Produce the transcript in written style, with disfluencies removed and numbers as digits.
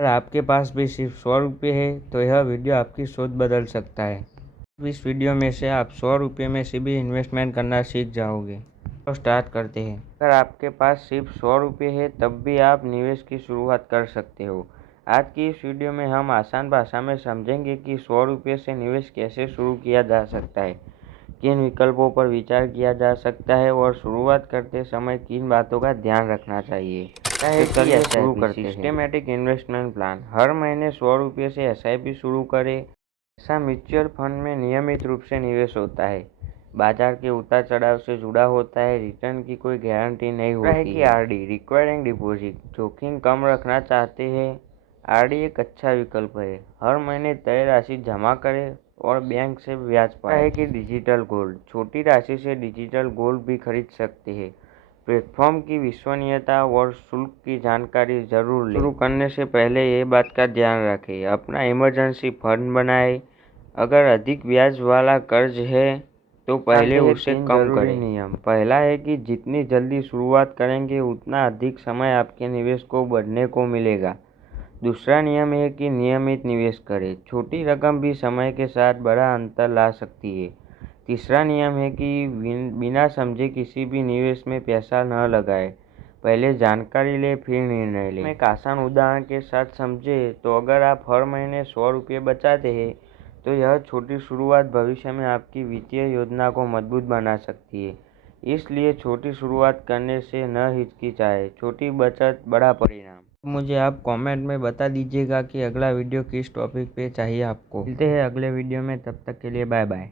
अगर आपके पास भी सिर्फ 100 रुपये है तो यह वीडियो आपकी सोच बदल सकता है। इस वीडियो में से आप 100 रुपये में से भी इन्वेस्टमेंट करना सीख जाओगे। तो स्टार्ट करते हैं। अगर आपके पास सिर्फ 100 रुपये है तब भी आप निवेश की शुरुआत कर सकते हो। आज की इस वीडियो में हम आसान भाषा में समझेंगे कि 100 रुपये से निवेश कैसे शुरू किया जा सकता है, किन विकल्पों पर विचार किया जा सकता है और शुरुआत करते समय किन बातों का ध्यान रखना चाहिए। चलिए शुरू करते हैं। Systematic investment plan. हर महीने 100 रुपये से SIP शुरू करें। ऐसा म्यूचुअल फंड में नियमित रूप से निवेश होता है, बाजार के उतार चढ़ाव से जुड़ा होता है, रिटर्न की कोई गारंटी नहीं होती है। RD requiring deposit. जोखिम कम रखना चाहते हैं, RD एक अच्छा विकल्प है। हर महीने तय राशि जमा करें और बैंक से ब्याज पाएं। कि डिजिटल गोल्ड। छोटी राशि से डिजिटल गोल्ड भी खरीद सकते हैं। प्लेटफॉर्म की विश्वसनीयता और शुल्क की जानकारी जरूर लें। शुरू करने से पहले ये बात का ध्यान रखें, अपना इमरजेंसी फंड बनाएं। अगर अधिक ब्याज वाला कर्ज है तो पहले उसे कम करें। नियम। पहला है कि जितनी जल्दी शुरुआत करेंगे उतना अधिक समय आपके निवेश को बढ़ने को मिलेगा। दूसरा नियम है कि नियमित निवेश करें, छोटी रकम भी समय के साथ बड़ा अंतर ला सकती है। तीसरा नियम है कि बिना समझे किसी भी निवेश में पैसा न लगाएं, पहले जानकारी लें फिर निर्णय लें। एक आसान उदाहरण के साथ समझे तो अगर आप हर महीने 100 रुपये बचाते हैं तो यह छोटी शुरुआत भविष्य में आपकी वित्तीय योजना को मजबूत बना सकती है। इसलिए छोटी शुरुआत करने से न हिचकिचाएं, छोटी बचत बड़ा परिणाम। मुझे आप कमेंट में बता दीजिएगा कि अगला वीडियो किस टॉपिक पे चाहिए आपको। मिलते हैं अगले वीडियो में, तब तक के लिए बाय बाय।